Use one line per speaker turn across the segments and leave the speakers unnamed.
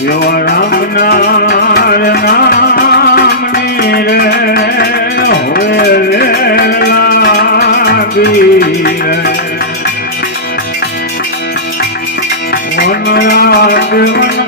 યો રામ નામની રે હોય લાગી રે. વન રાગ વન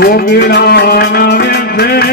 યોગીના નવે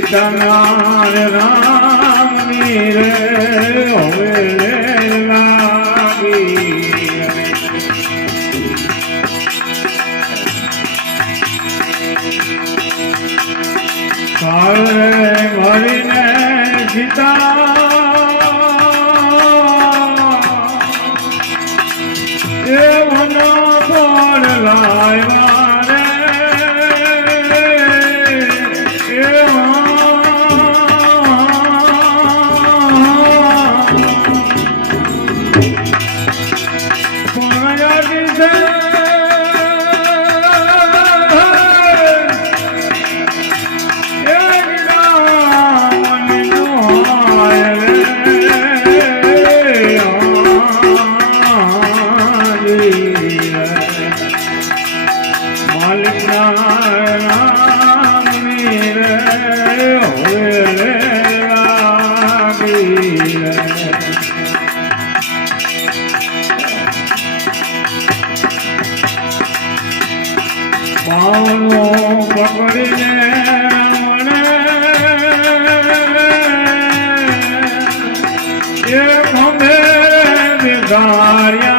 સીતાનાર રામ રે હવે મળીને સીતા એ મનો કોણ લાવ્યા પાવનો પકડીને રમણે એ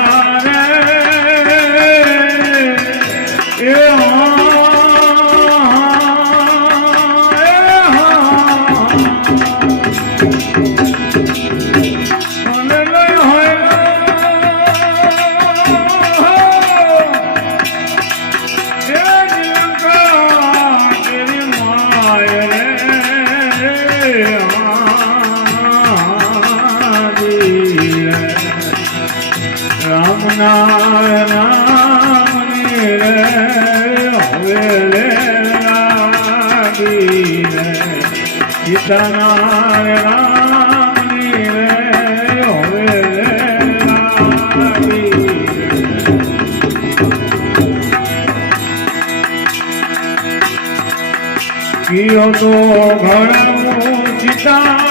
રે કિયો તો ઘણા